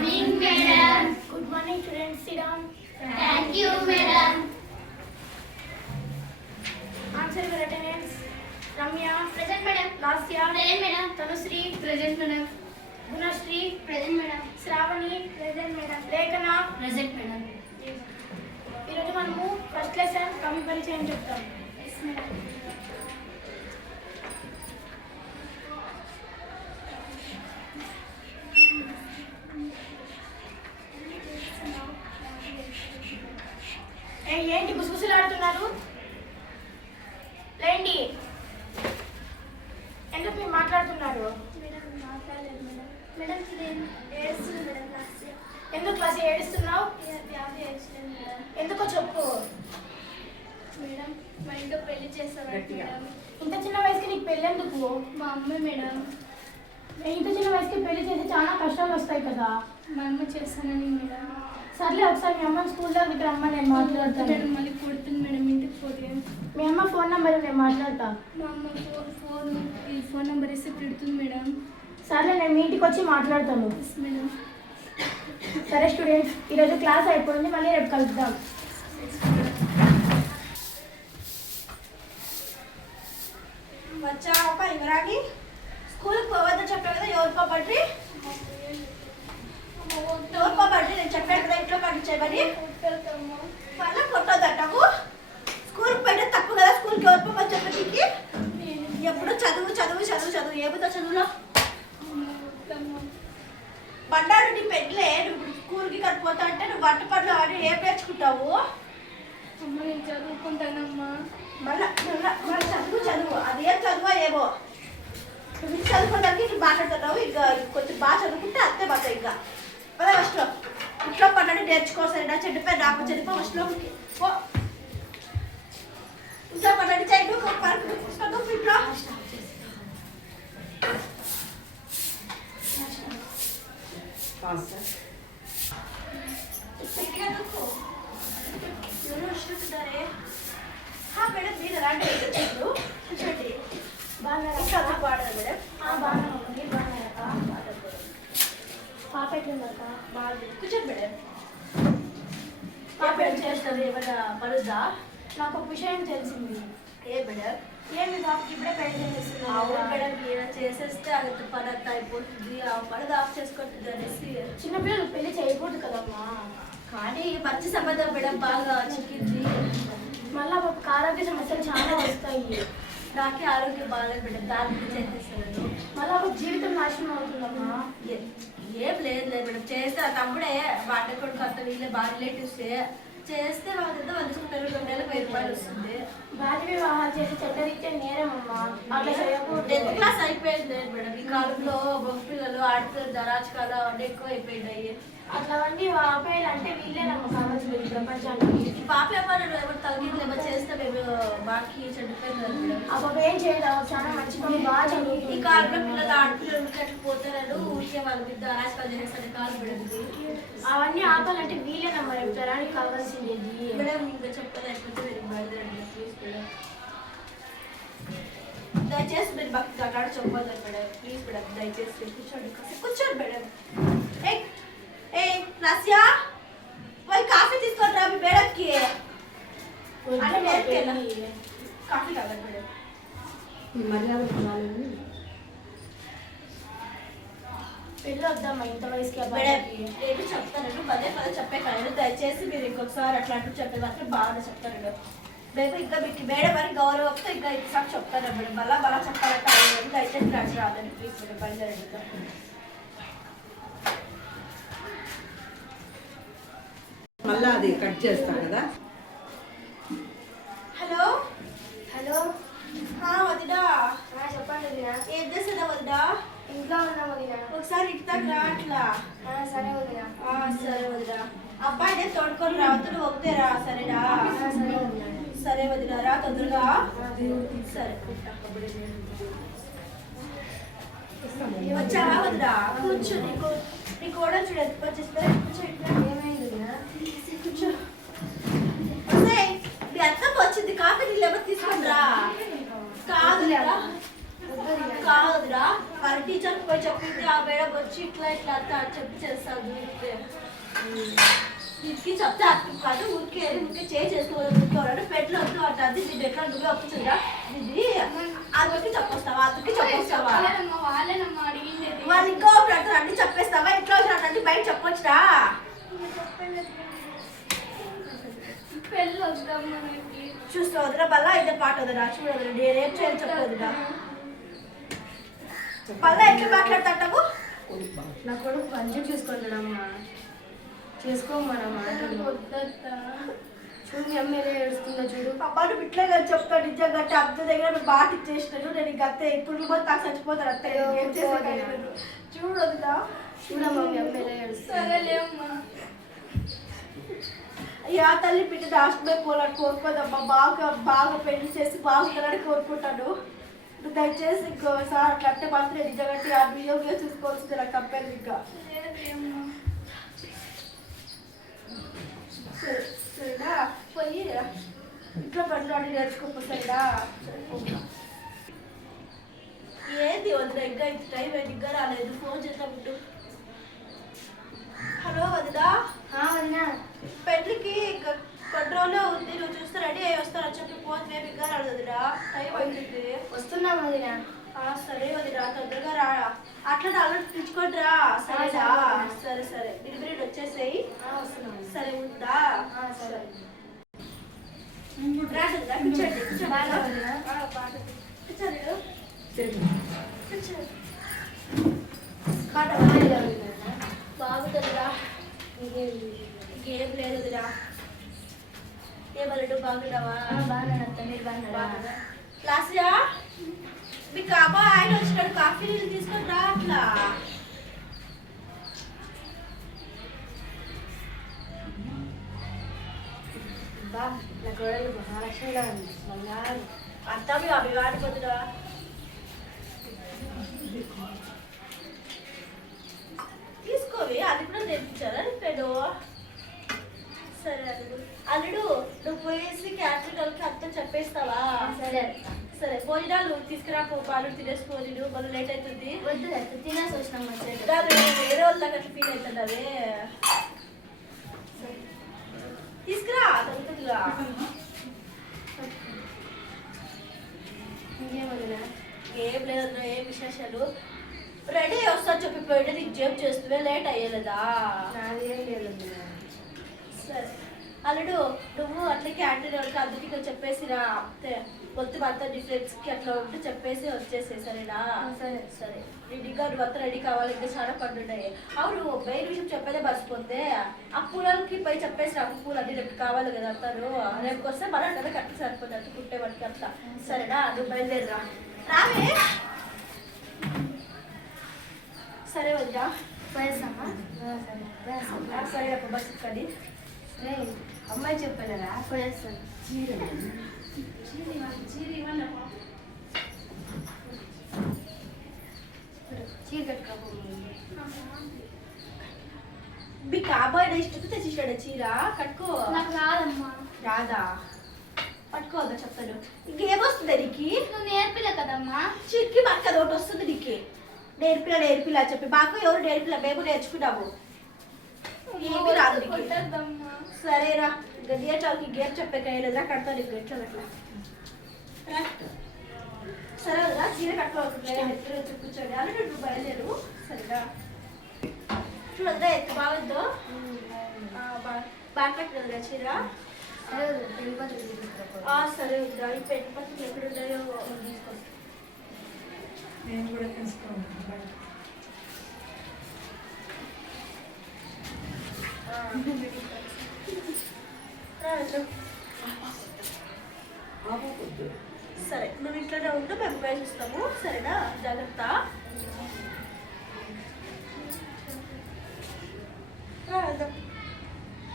morning, madam. Good morning, students. Sit down. Thank you, madam. Answer your attendance. Ramya. Present, madam. Lasya. Present, madam. Tanusri. Present, madam. Gunashri. Present, madam. Shravani. Present, madam. Lekana. Present, madam. ఈరోజు మనము first lesson కవి పరిచయం చెప్తాం. Yes, madam. ఏంటి గుసగుసలాడుతున్నారు? లేండి. ఎందుకు మీరు మాట్లాడుతున్నారు? Madam, మాట్లాడలేదు మేడం. మేడం ఏడుస్తుంది మేడం క్లాస్. ఎందుకు క్లాస్ ఏడుస్తున్నావు? వ్యాధి ఏడ్చలేదు మేడం. ఎందుకో చెప్పు. మేడం మా ఇంట్లో పెళ్లి చేస్తారు మేడం. ఇంత చిన్న వయసుకి నీకు పెళ్ళి ఎందుకు? మా అమ్మ మేడం. ఇంత చిన్న వయసుకి పెళ్లి చేసి చాలా కష్టాలు వస్తాయి కదా. మా అమ్మ చేస్తానని మేడం. సర్లే ఒకసారి మీ అమ్మ స్కూల్లో దగ్గర అమ్మ నేను మాట్లాడతాను. మేడం మళ్ళీ కొడుతుంది మేడం ఇంటికి పోతే. మీ అమ్మ ఫోన్ నెంబర్ నేను మాట్లాడతా. మా అమ్మ ఈ ఫోన్ నెంబర్ ఇస్తే పెడుతుంది మేడం. సర్లే నేను మీ ఇంటికి వచ్చి మాట్లాడతాను. Yes madam. సరే స్టూడెంట్స్, ఈరోజు క్లాస్ అయిపోయింది, మళ్ళీ రేపు కలుద్దాం. వచ్చావా ఇంద్రాకి? స్కూల్కి పోవద్దని చెప్పా కదా. ఎవరు పాపట్రి? ఎవరు పాపట్రి? నేను చెప్పాను కదా ఇంట్లో పండించేయమని. మళ్ళీ కొట్టొద్దటకు. స్కూల్కి పోయినా తప్పు కదా. స్కూల్కి ఎవరు పాపని చెప్పేకి? ఎప్పుడు చదువు చదువు చదువు చదువు. ఏమిటో చదువులో బండాడు నీ పెళ్ళే. నువ్వు స్కూల్కి కట్టిపోతా అంటే నువ్వు వంట పనులు ఆడి ఏం నేర్చుకుంటావు? అమ్మ నేను చదువుకుంటానమ్మా. మళ్ళీ మళ్ళీ చదువు చదువు. అదేం చదువా ఏమో. నువ్వు ఇది చదువుకోవడానికి నువ్వు మాట్లాడుతున్నావు. ఇంకా కొంచెం బాగా చదువుకుంటే అంతే మాట. ఇంకా అదే ఫస్ట్లో ఇంట్లో పనులు నేర్చుకోసైనా చెడిపోయి నాకు చెడిపో ఫస్ట్లో ఓ ఇంట్లో పనులు చేయడు చదువు ఇంట్లో. ఎవరు వస్తుంటారే? మేడం మీరు ఎలాంటి కూర్చోండి. బాగున్నారా? బాగున్నారు మేడం. బాగున్నాం. మీరు బాగున్నారక్క? పాప ఎట్లుందక్క? బాగుంది. కూర్చోండి మేడం. పాప ఏం చేస్తారు? ఏమైనా పడుద్దా? నాకు ఒక విషయం తెలిసింది. ఏ మేడం? ఏమి పాపకి ఇప్పుడే పెళ్లి చేస్తున్నారు? అవును మేడం, ఏదైనా చేసేస్తే అది పని అంతా అయిపోతుంది. ఆ పని ఆఫ్ చేసుకుంటుంది అనేసి. చిన్నపిల్లలు పెళ్లి చేయకూడదు కదమ్మా. కానీ మంచి సంబంధం మేడం బాగా చిక్కింది. మళ్ళీ పాపకి ఆరోగ్య సమస్యలు చాలా వస్తాయి. నాకే ఆరోగ్యం బాగాలేదు మేడం, దాని గురించి చేసేస్తాను. మళ్ళీ ఒక జీవితం నాశనం అవుతుందమ్మా. ఏం లేదు మేడం, చేస్తే ఆ తమ్ముడే వాట కొడుకు అంత వీళ్ళే బాగా రిలేటివ్స్ చేస్తే వాళ్ళంతా వంచుకుంటారు. 2 నెలలకు 1000 రూపాయలు వస్తుంది. బాల్య వివాహాలు చేసి చట్టరీత్యా నేరం అమ్మా. అట్లా చేయకూడదు. 10th క్లాస్ అయిపోయింది మేడం. ఈ కాలంలో మగ పిల్లలు ఆడపిల్లలు దరాచకాలు అవన్నీ ఎక్కువ అయిపోయినాయి. అట్లాంటి అబ్బాయిలు అంటే వీళ్ళేనమ్మా కావాల్సింది ప్రపంచానికి. ఈ పాప ఎవరు తగ్గింది ఏమో చేస్తే మేము బాకి చెడిపోయింది మేడం. ఆ పాప ఏం చేయదు, చాలా మంచి పాప, బాగా చదువుతుంది. ఈ కాలంలో పిల్లలు ఆడపిల్లలు అట్లా పోతారు. ఊరికే వాళ్ళ మీద దరాచకాలు చేసేస్తారు కాలు మేడం. అవన్నీ ఆపాలంటే వీళ్ళేనమ్మా తరానికి కావాల్సింది. మేడం ఇంకా చెప్పాలి అయిపోతే మీరు బయలుదేరండి ప్లీజ్ మేడం. దయచేసి మీరు భక్తి అక్కడ చెప్పదు మేడం, ప్లీజ్ మేడం దయచేసి కూర్చోండి. కూర్చోండి మేడం. ఏ రస్యా పోయి కాఫీ తీసుకొని రా మీ మేడంకి. కాఫీ కావాలి మేడం. పెళ్ళి వద్దామా ఇంత వయసుకి? నేను చెప్తాను పదే పదే చెప్పే కానీ దయచేసి మీరు ఇంకొకసారి అట్లాంటివి చెప్పే మాత్రం బాగా చెప్తాను. రేపు ఇంకా మీకు మేడం అని గౌరవంతో ఇంకా ఇంకోసారి చెప్తాను మేడం. మళ్ళా చెప్పాలంటే దయచేసి రాసి రాదండి ప్లీజ్ మేడం బయలుదేరండి. మళ్ళీ అది కట్ చేస్తాం కదా. హలో హలో వదినా. చెప్పండి వదినా. ఏం చేస్తుందా వదినా? ఇంట్లో ఉన్నా వదినా. ఒకసారి ఇంటికి రా అట్లా. సరే వదినా. సరే వదినా. అబ్బాయినే తోడుకొని రావద్దు, నువ్వు ఒకటే రా సరేనా? సరే వదినా రా తొందరగా. సరే వచ్చావా వదినా? కూర్చో. నీ కూడా చూడ వచ్చేస్తే కూర్చో. ఇట్లా ఏమైంది వదినా? కూర్చో. మీ అత్తమ్మ వచ్చింది, కాఫీ నీళ్ళు ఎవరు తీసుకొని రా. కాదురా వాళ్ళ టీచర్కి పోయి చెప్పింది. ఆ మేడం వచ్చి ఇట్లా ఇట్లా అంతా చెప్పి చేస్తాను దీనికి చెప్తే అర్థం కాదు. ఊరికే ఊరికే చేసుకోవాలి పెట్లు వద్దు అంటుంది. దీన్ని ఎట్లా నువ్వే ఒప్పుతుందా ఇది అందరికి చెప్పొస్తావా? అందరికి చెప్పొస్తావా? వాళ్ళేనమ్మా అడిగిండేది. వాళ్ళు ఇంకో అంటారు అన్ని చెప్పేస్తావా? ఇంట్లో వచ్చినట్టు బయట చెప్పొచ్చురా. పెళ్ళి వద్దాం మనకి. చూస్తా వదిరా బల్లా అయితే పాట వదిరా చూడదురా నేనేం చేయాలి చెప్పొద్దురా. బల్లా ఎట్లా మాట్లాడతావు? నా కొడుకు మంచిగా చూసుకుంటాడమ్మా, చేసుకోమన్నా మాటలు. వద్దత్తా. చూడు మీ అమ్మ ఎలా ఏడుస్తుందో చూడు. అబ్బా నువ్వు ఇట్లా కానీ చెప్తాను నిజంగా అత్త దగ్గర నువ్వు బాగా ఇచ్చేసినాను. నేను ఇంక అత్త ఇప్పుడు నువ్వు నాకు చచ్చిపోతాను అత్త ఏం చేసేది చూడు వదిలా. చూడమ్మా మీ అమ్మ ఎలా ఏడుస్తుంది. సరేలే అమ్మా. అయ్యా తల్లి బిడ్డ రాష్ట్రమే పోలని కోరుకోదమ్మా. బాగా బాగా పెళ్లి చేసి బాగుంటారని కోరుకుంటాను. నువ్వు దయచేసి ఇంకోసారి అట్లా అంటే మాత్రం నిజంగా ఆ బియ్యంగా చూసుకోవాల్సింది నాకు తప్పేది ఇంకా. సరేలే అమ్మా. సరేనా పోయి ఇంట్లో పనులు అన్ని నేర్చుకోపో సరేనా. ఏంది వదిన ఇంకా ఇంత టైం అయింది ఇంకా రాలేదు. ఫోన్ చేద్దాం ఉండు. హలో వదినా. వదినా పెళ్ళికి కంట్రోల్లో ఉంది. నువ్వు చూస్తే రెడీ అయ్యి వస్తాను చెప్పి ఫోన్ మేము ఇంకా రాలేదు వదినా. టైం అవుతుంది. వస్తున్నాం వదినా. సరే వదినా తొందరగా రా. అట్లా అల్లుడు పిలుచుకొని రా సరేనా. సరే సరే డెలివరీ వచ్చేసేయి. వస్తున్నాం. సరే ఉందా? సరే రాజంగా కూర్చోండి కూర్చోండి. బాగా వదినా. కూర్చోండి కూర్చోండి. పాట బాగా వదినా. బాగుంటుందిరా. ఇంకేం లేదు వదినా. ఏమన్నాడు బాగున్నావా? బాగా మీరు బాగా లాస్యా మీ కాబా ఆయన వచ్చినాడు. కాఫీ నీళ్ళు తీసుకొని రా. అట్లా బా నా కోడలు మహాలక్ష్మిలా ఉంది. బంగారు అంతా మీ అభిగాడు పొద్దురా. తీసుకోవి అది కూడా నేర్పించారా పెడు. సరే అల్లుడు అల్లుడు నువ్వు పోయేసి క్యాటరింగ్ వాళ్ళకి అంతా చెప్పేస్తావా? సరే సరే భోజనాలు తీసుకురా పో. పాలు తినేసుకోని నువ్వు మళ్ళీ లేట్ అవుతుంది. వద్దు తినేసి వచ్చినాం మంచిగా. కాదు వేరే వాళ్ళకి అట్లా ఫీల్ అవుతుంది. తీసుకురా తగ్గుతుందిగా. ఇంకేమన్నా ఏం లేదు ఏం విశేషాలు. రెడీ వస్తాను చెప్పి పోయింటే నీకు జేబు చేస్తువే లేట్ అయ్యలేదా? నాది ఏం లేదు. సరే అల్లుడు నువ్వు అట్లా క్యాంటీన్ వాళ్ళకి అందరికీ కొంచెం చెప్పేసిరా. మొత్తం అంతా డిఫరెన్స్కి అట్లా ఉంటే చెప్పేసి వచ్చేసే సరేనా. సరే సరే రెడీగా నువ్వు అంతా రెడీ కావాలి. ఇంకా చాలా పనులు ఉన్నాయి. అవును మెయిన్ విషయం చెప్పేదే మర్చిపోతే ఆ పూలకి పై చెప్పేసి ఆ పూలు అన్ని రేపు కావాలి కదా అంటారు. రేపుకి వస్తే మన అంటే కరెక్ట్ సరిపోతుంది కుట్టే వాటికి అట్లా. సరేనా నువ్వు బయలుదేరరా. రావే. సరే వద్దా పోయేస్తామా? సరే సరే అప్పుడు బస్సు కానీ రే అమ్మాయి చెప్పలేరా? పోయేస్తాను. చీర కట్టుకోబో. మీ కాబోయే ఇష్టంతో తెచ్చిస్తాడు చీర కట్టుకో. నాకు రాదమ్మా. రాదా? పట్టుకోవద్దా చెప్తాను. ఇంకేమొస్తుంది నీకు? నువ్వు నేర్పిలే కదమ్మా. చిక్కి మనకి అది ఒకటి వస్తుంది నీకు. నేర్పిలా చెప్పి మాకు ఎవరు నేర్పిలా మేము నేర్చుకున్నాము. ఏమి రాదు నీకు. కొట్టద్దమ్మా. సరేరా గదియా చౌకి గేర్ చెప్పే కయ్యలేదురా కడతావు నీకు ఎట్లా అట్లా. సరే వదిరా చీర కట్టుకోవాలి. కూర్చోండి అలా నువ్వు బయలుదేరు. సరేనా చూడద్దా ఎత్తు బాగుందో. బాగా కట్టినదిరా చీర. సరే వద్దా ఈ పెళ్లి పత్రికలు ఎక్కడ ఉంటాయో తీసుకొస్తా. నేను కూడా తీసుకోవాలి. సరే నువ్వు ఇంట్లోనే ఉంటూ మేము వేసిస్తాము సరేనా. జాగ్రత్త.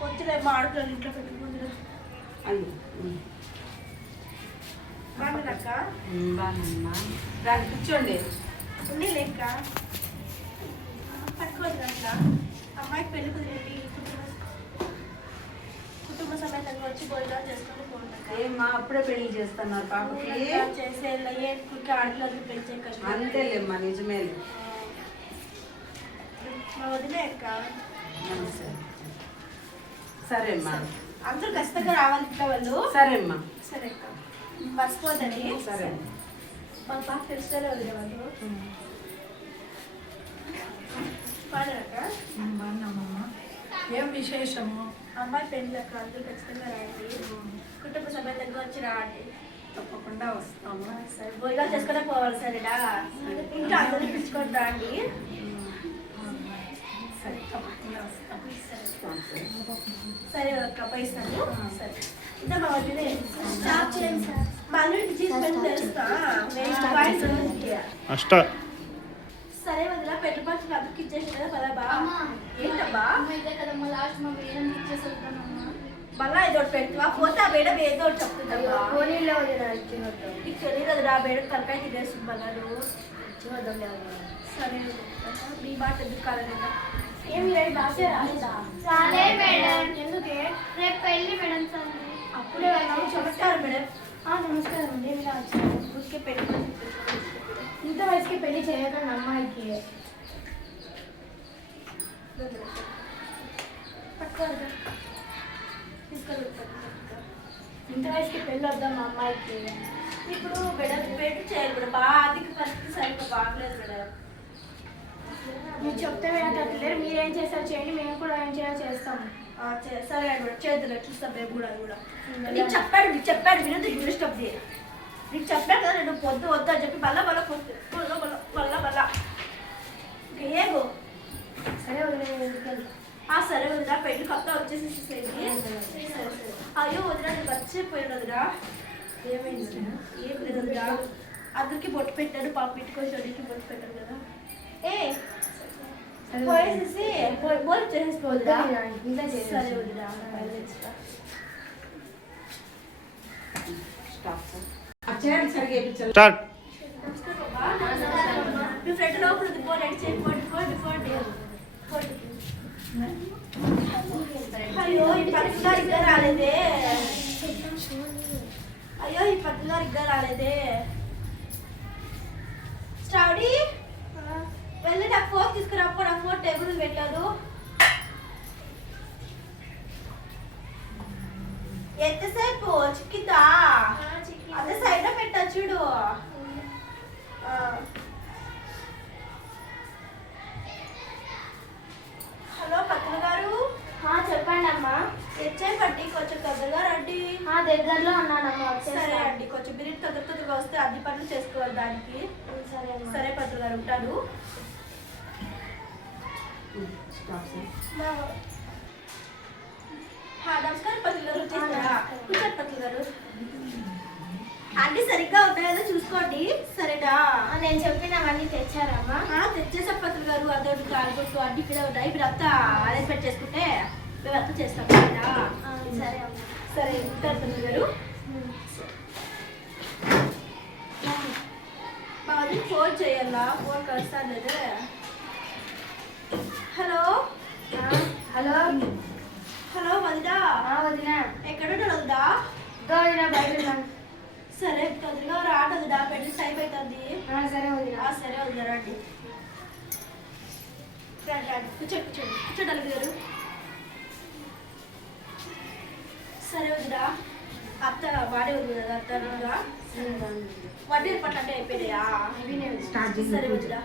వచ్చిన మా ఆడపిల్లలు ఇంట్లో పెట్టుకుంటున్నా. బాగున్నాక బాగున్నా దాన్ని కూర్చోండి. ఉంది లేక పట్టుకోవద్దు అట్లా. అమ్మాయికి పెళ్లి కుదిరింది. కుటుంబ సమేతంగా వచ్చి భోజనాలు చేసుకొని పోతాక ఏమ్మా అప్పుడే పెళ్లి చేస్తున్నారు పాపకి? చేసే ఆడపిల్లలకి పెళ్లి చేయక అంతేలేమ్మా నిజమే. మా వదిలే అక్క. సరే అమ్మా. అందరూ ఖచ్చితంగా రావాలి ఇంట్లో వాళ్ళు. సరే అమ్మా. సరే అక్క, మర్చిపోదండి. సరే. మా పాప తెలుసులే వదిలే వాళ్ళు. పాడరక్క. బాగున్నామమ్మా. ఏం విశేషము? అమ్మాయి పెళ్ళి అక్క, అందరూ ఖచ్చితంగా రాండి. కుటుంబ సమేతంగా వచ్చి రాండి. తప్పకుండా వస్తాము. సరే, భోజనాలు చేసుకునే పోవాలి. సరేనా? ఇంట్లో అందరూ పిలుచుకొని రాండి. సరే, తప్పకుండా వస్తాము. సరే అక్క, పైసాను. సరే, ఇంకా మా వదిలే స్టాప్ చేయండి సార్. మా అల్లుడికి తీసుకొని తెలుస్తా. అష్ట సరే వదిలా, పెళ్లి పట్టుకు అందరికి ఇచ్చేసి కదా పదా బా. అమ్మా, ఏంటబ్బా? అమ్మ ఇదే కదమ్మా లాస్ట్ మా మేడం ఇచ్చేసి వెళ్తానమ్మా. మళ్ళా ఏదో ఒకటి పెట్టువా, పోతే ఆ మేడం ఏదో ఒకటి చెప్తుందమ్మా. పోనీలో వదిన ఇచ్చినట్టు నీకు తెలియదు కదా, ఆ మేడం తలకాయ తినేస్తుంది మళ్ళా నువ్వు. ఇచ్చినద్దాం సరే, నీ మాట ఎందుకు కాదన్నా. ఏమి రేపు బాసే రాలేదా? రాలే మేడం. ఎందుకే? రేపు పెళ్ళి మేడం సార్. అప్పుడే వెళ్ళాము. నమస్కారం మేడం. నమస్కారం అండి. ఇలా వచ్చారు. ఊరికే పెళ్లి పట్టుకు ఇంత వయసుకి పెళ్లి చేయకండి అమ్మాయికి. పట్టుకోవాలి. తీసుకొని ఇంత వయసుకి పెళ్ళి వద్దాం మా అమ్మాయికి. ఇప్పుడు మేడం పెళ్లి చేయాలి మేడం. బాగా ఆర్థిక పరిస్థితి సరిగ్గా బాగలేదు మేడం. మీరు చెప్తే వినట్లేరు. మీరేం చేస్తారు చేయండి, మేము కూడా ఏం చేయాలో చేస్తాము. సరే అండి మేడం, చేతులు చూస్తాం మేము కూడా. అది కూడా నీకు చెప్పాడు వినదు ఇష్టం. నీకు చెప్పాను కదా, నేను పొద్దు వద్దు అని చెప్పి మళ్ళా మళ్ళా ఇంకా ఏగో. సరే వదిలేదు. సరే వదినా, పెళ్లి కొత్త వచ్చేసి అయ్యో వదినా, నేను మర్చిపోయాను వదినా. ఏమైంది? ఏం లేదు వదినా, అందరికి బొట్టు పెట్టాను. పాప పెట్టుకొని చోటికి బొట్టు పెట్టాను కదా. పోయేసేసి బోల్ చేసేసుకోవద్దా? సరే వదినా. చేయండి సరిగా వేయించాలి. స్టార్ట్. మీ ఫ్రెండ్ లోపల ఉంది, పోనీ రెడీ చేయి. అయ్యో ఈ పట్టుగారు ఇంకా రాలేదే. స్టడీ వెళ్ళి నాకు ఫోన్ తీసుకురాపో. నా ఫోన్ టేబుల్ పెట్టాడు. ఎంతసేపు చిక్కిందా? అదే సైడ్ పెట్టా చూడు. హలో పత్తులు గారు. చెప్పండి అమ్మా. తెచ్చేయండి, కొంచెం తొందరగా రండి. దగ్గరలో ఉన్నానమ్మా. సరే అండి, కొంచెం బిర్యానీ తొందరగా వస్తే అన్ని పనులు చేసుకోవాలి దానికి. సరే అమ్మా. సరే పత్తులు గారు, ఉంటాను. నమస్కారం పత్తులు గారు. వచ్చేస్తారా? కూర్చోండి పత్తులు గారు. అన్ని సరిగ్గా ఉన్నాయో చూసుకోండి. సరేనా? నేను చెప్పినవన్నీ తెచ్చారమ్మా. తెచ్చేసా పత్తులు గారు. అదొకటి కాలుగొట్టు అన్ని ఇక్కడ ఉన్నాయి. మీరు అంతా అరేంజ్మెంట్ చేసుకుంటే మేము అంతా చేస్తాం. సరేనా? సరే అమ్మా. సరే, ఉంటారు పత్తులు గారు. మా వదిలి ఫోన్ చేయాలా? ఫోన్ కలుస్తాను లేదా? హలో హలో హలో వదినా. వదినా. ఎక్కడున్నారు వదినా? వదినా బయట ఉన్నాను. సరే, తొందరగా రాదు వదినా, పెళ్లి టైం అవుతుంది. సరే వదినా. సరే వదినా, రండి. రండి కూర్చోండి అల్లుడు గారు. సరే వదినా, అత్త బాడే ఉంది కదా అత్తగా. వడ్డీ పట్టు అంటే అయిపోయినాయా? సరే వదినా.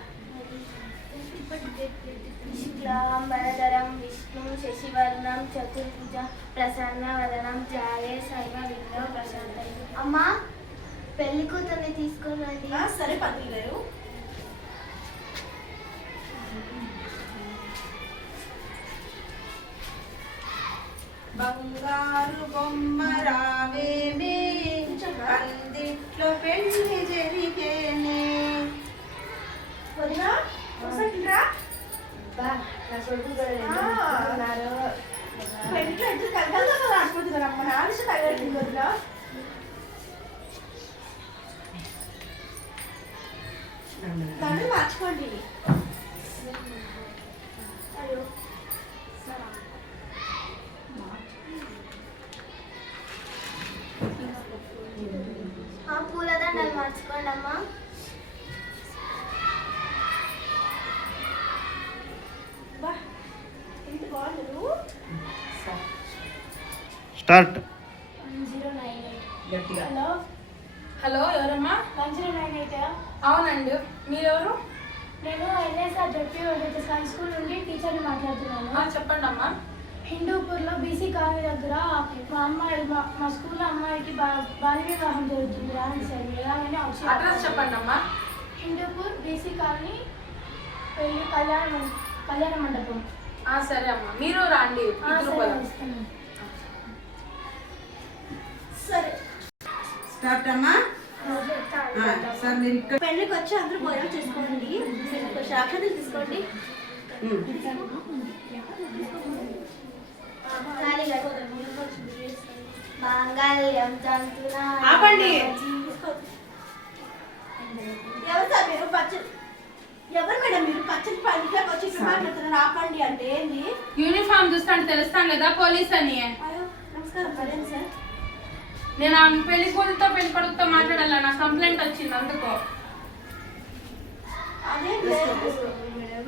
శుక్లాంబరధరం విష్ణు శశివర్ణం చతుర్భుజ ప్రసన్న వదనం ధ్యాయే సర్వ విఘ్నో ప్రశాంతయే. అమ్మా, పెళ్లి కూతుర్ని తీసుకురండి. సరే పత్తులు గారు. బంగారు బొమ్మ రావేమే, అందిట్లో పెళ్లి జరిగేనే. వదినా వస్తుందా? నా కొడుకు కూడా ఉన్నారు. పెళ్లికి ఎంత తగ్గదా అనుకుంటున్నారు. అమ్మ నాన్న తగ్గట్టు వదినా. నన్ను మార్చుకోండి. అయ్యో పూలదండలు మార్చుకోండి అమ్మా. బా స్టార్ట్. 1098. గట్టిగా. హలో, హలో, ఎవరమ్మా? 1098. అవునండి, మీరెవరు? నేను ఎన్ఎస్ఆర్ జెడ్పీ హై స్కూల్ నుండి టీచర్ని మాట్లాడుతున్నాను. చెప్పండి అమ్మా. హిందూపూర్లో బీసీ కాలనీ దగ్గర మా స్కూల్లో అమ్మాయికి బాల్య వివాహం జరుగుతుంది. రాండి సార్, మీరు ఎలాగైనా వచ్చి అడ్రస్ చెప్పండి అమ్మా. హిందూపూర్ బీసీ కాలనీ పెళ్లి కళ్యాణ మండపం. సరే అమ్మా, మీరు రండి. ఇద్దరు సరే, పోదాం. వస్తాను. సరే స్టార్ట్ అమ్మా. సార్ మీరు ఇక్కడ పెళ్ళికి వచ్చి అందరూ భోజనం చేసుకోండి. పెళ్ళికి వచ్చి అక్షతలు తీసుకోండి. మాంగళ్యం తంతునా ఆపండి. ఎవరు సార్ మీరు ఎవరు మేడం మీరు పచ్చని పనిలోకి వచ్చి ఇక్కడ మాట్లాడుతున్నారు? ఆపండి అంటే ఏంది? యూనిఫామ్ చూస్తాను తెలుస్తాను కదా, పోలీస్ అని. అయ్యో నమస్కారం పడండి సార్. నేను ఆ పెళ్లి కూతురుతో పెళ్లి కొడుకుతో మాట్లాడాల, నాకు కంప్లైంట్ వచ్చింది అందుకో. అదే లేదు మేడం.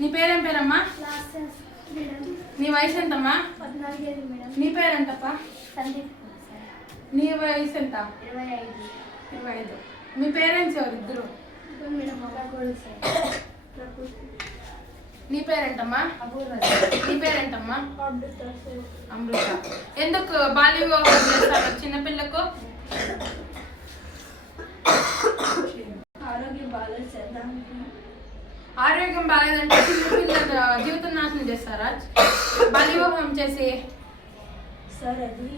నీ పేరేం పేరమ్మా? Classes madam. నీ వయసు ఎంతమ్మా? 14 ఏళ్ళు మేడం. నీ పేరెంతప్పా? సందీప్ సార్. నీ వయసు ఎంత? 25. 25. మీ పేరెంట్స్ ఎవరు? ఇద్దరు. మేడం ఒక కొడుకు సార్. నీ పేరేంటమ్మా? అపూర్వ. నీ పేరేంటమ్మా? అమృత సార్. అమృత. ఎందుకు బాల్య వివాహం చేస్తారు చిన్నపిల్లకు? ఆరోగ్యం బాగాలేదు సార్ దానికి. ఆరోగ్యం బాగాలేదంటే చిన్నపిల్లల జీవితం నాశనం చేస్తారా బాల్య వివాహం చేసి? సార్ అది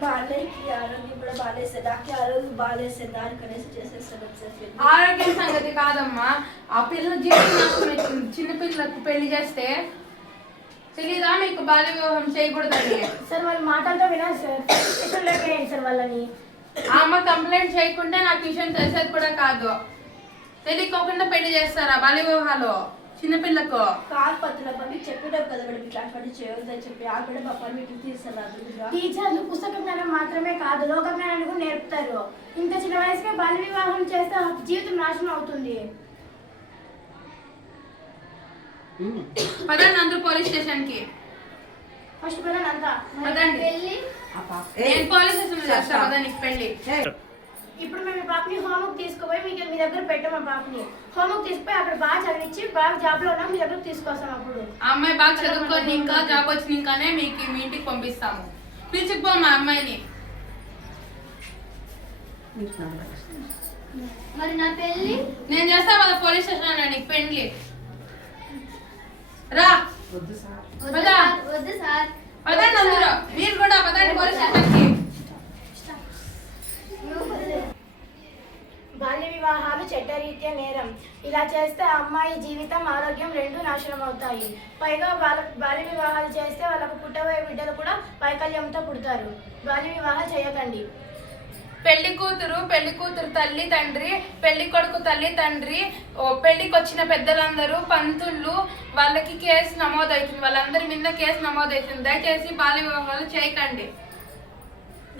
మా అన్నయ్యకి ఆరోగ్యం కూడా బాగాలేదు సార్. నాకు ఆరోగ్యం బాగాలేదు సార్, దానికనేసి చేసేస్తాను సార్. ఆరోగ్యం సంగతి కాదమ్మా, ఆ పిల్లల జీవితం నాశనం అవుతుంది. చిన్నపిల్లలకు పెళ్లి చేస్తే తెలీదా మీకు బాల్య వివాహం చేయకూడదని? సార్ వాళ్ళ మాటలతో వినాలి సార్. స్టేషన్లో వేయండి సార్ వాళ్ళని. అమ్మ కంప్లైంట్ చేయకుంటే నాకు విషయం తెలిసేది కూడా కాదు. తెలియకోకుండా పెళ్లి చేస్తారా బాల్య వివాహాలు చిన్నపిల్లకు? కాలు పత్తుల పని చెప్పినాం కదా మేడం, ఇట్లాంటి పని చేయొద్దని చెప్పి ఆ కూడా మా పర్మిషన్ తీస్తున్నారు. టీచర్లు పుస్తక జ్ఞానం మాత్రమే కాదు, లోక జ్ఞానాన్ని కూడా నేర్పుతారు. ఇంత చిన్న వయసుకే బాల్య వివాహం చేస్తే జీవితం నాశనం అవుతుంది. పదండి అందరూ పోలీస్ స్టేషన్ కి. ఫస్ట్ పిల్లలు అంతా పదండి. నేను పోలీస్ స్టేషన్ చేస్తా. పదండి పెళ్లి. ఇప్పుడు మేము ఈ పాపని హోంవర్క్ తీసుకుపోయి మీ దగ్గర పెట్టాం. మా పాపని హోంవర్క్ తీసుకుపోయి అక్కడ బాగా చదివించి బాగా జాబ్ లో ఉన్నాం మీ దగ్గర తీసుకొస్తాం. అప్పుడు ఆ అమ్మాయి బాగా చదువుకొని ఇంకా జాబ్ వచ్చిన ఇంకానే మీకు మీ ఇంటికి పంపిస్తాము. పిలుచుకుపో మా అమ్మాయిని. మరి నా పెళ్లి నేను చేస్తా కదా పోలీస్ స్టేషన్ నీకు పెళ్లి. రా వద్దు సార్. వద్దు సార్. పదండి అందరూ, మీరు కూడా పదండి పోలీస్ స్టేషన్ కి. బాల్య వివాహాలు చట్టరీత్యా నేరం. ఇలా చేస్తే అమ్మాయి జీవితం ఆరోగ్యం రెండూ నాశనం అవుతాయి. పైగా బాల్య వివాహాలు చేస్తే వాళ్ళకు పుట్టబోయే బిడ్డలు కూడా వైకల్యంతో పుడతారు. బాల్య వివాహాలు చేయకండి. పెళ్లి కూతురు తల్లి తండ్రి, పెళ్లి కొడుకు తల్లి తండ్రి, పెళ్లికి వచ్చిన పెద్దలందరూ పంతుళ్ళు, వాళ్ళకి కేసు నమోదవుతుంది. వాళ్ళందరి మీద కేసు నమోదవుతుంది. దయచేసి బాల్య వివాహాలు చేయకండి.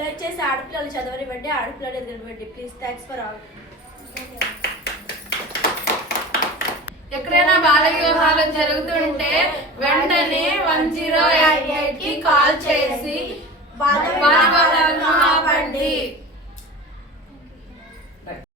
దయచేసి ఆడపిల్లలు చదవనివ్వండి, ఆడపిల్లలు ఎదగనివ్వండి ప్లీజ్. Thanks for all. ఎక్కడైనా బాల్య వివాహాలు జరుగుతుంటే వెంటనే 1088 కి కాల్ చేసి బాల్య వివాహాలను ఆపండి.